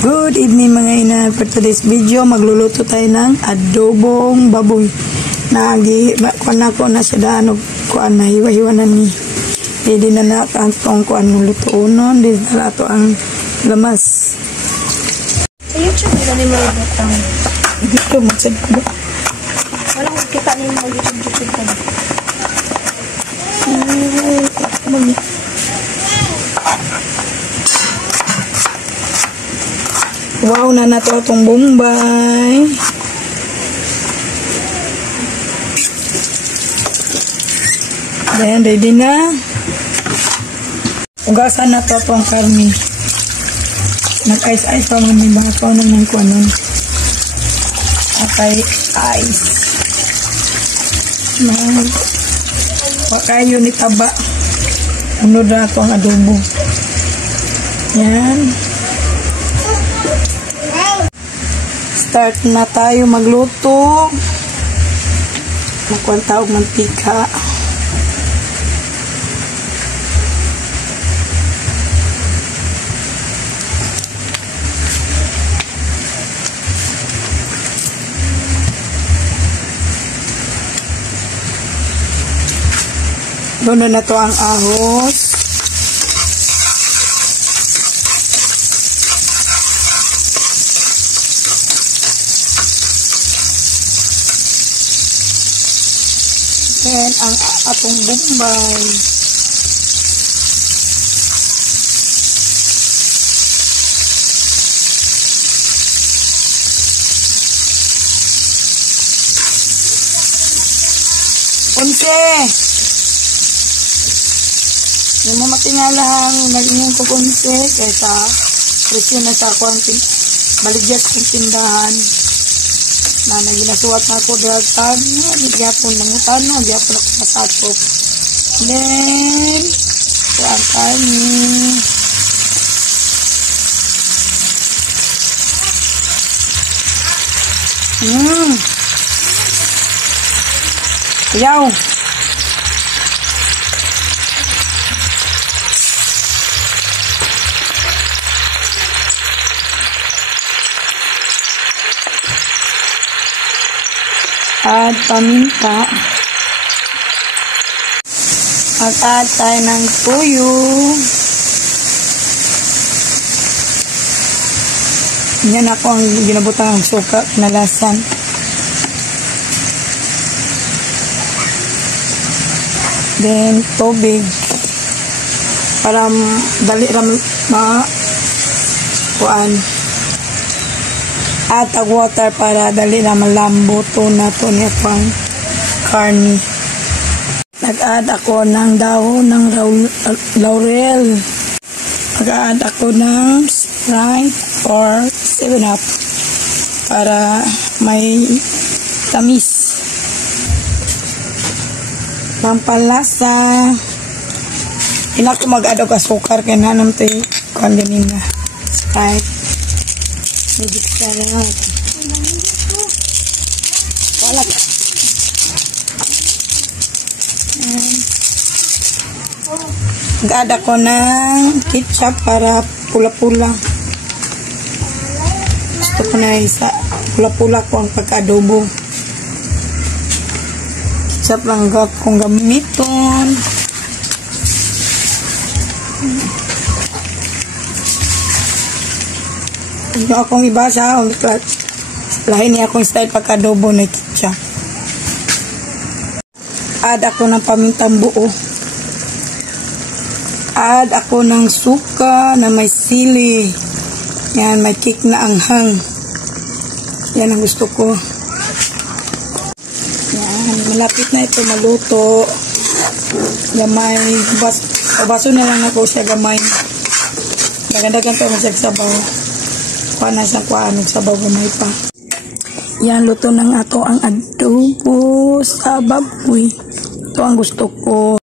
Good evening mga ina. For today's video, magluluto tayo ng adobong baboy. Kuan ko na siya daan o kuan na hiwa-hiwanan ni. Pwede na nakantong kuan ng lutuunon. Di na ito ang lamas. Sa YouTube, wala ni mga butang. Dito, magsad ko ba? Walang kita ni mga YouTube ka ba? Wow, na nato itong bombay. Then, ready na. Ugasan na to itong karni. Nag-ice-ice pa mo ni mga pa naman ko ano. Okay, ice. Wakayo ni taba. Unod na itong adobo. Yan. Start na tayo magluto. Makuha tawag mantika. Doon na to ang ahos. Then, ang atong bombay. Unse! Yung mga matingalahang nagingin ko kunse kaysa presyo na sa akong baligyat kong tindahan. Na naginasuat na ako dagtag nagyapon ng utano, nagyapon ako matapok. Then ang kanin yaw add paminta. Mag-add tayo ng tuyo. Yan ako ang ginabutan ng suka, kinalasan. Then, tubig. Para dali ram kuan. At water para dali na malambuto na to niya pang karni. Nag-add ako ng dahon ng laurel. Nag-add ako ng Sprite or 7-Up para may tamis. Pampalasa. Ina ko mag-add ako asukar kaya nanam to yung kandinin na Sprite. Medyo sana nga. Wala ka. Nag-add ako ng ketchup para pula-pula. Gusto ko na isa. Pula-pula ko ang pagka-adobo. Ketchup lang kong gamiton. Yung akong ibasa, lahin niya akong style pagka-adobo na ketchup. Add ako ng pamintang buo. Add ako ng suka na may sili. Yan, may kick na anghang. Yan ang gusto ko. Yan, malapit na ito maluto. Gamay. Baso na lang ako siya gamay. Nagandagan pa masag sabaw. Kuha na siyang kuha sabaw gamay pa. Yan, luto ng ato ang adobo sa baboy. Ito ang gusto ko.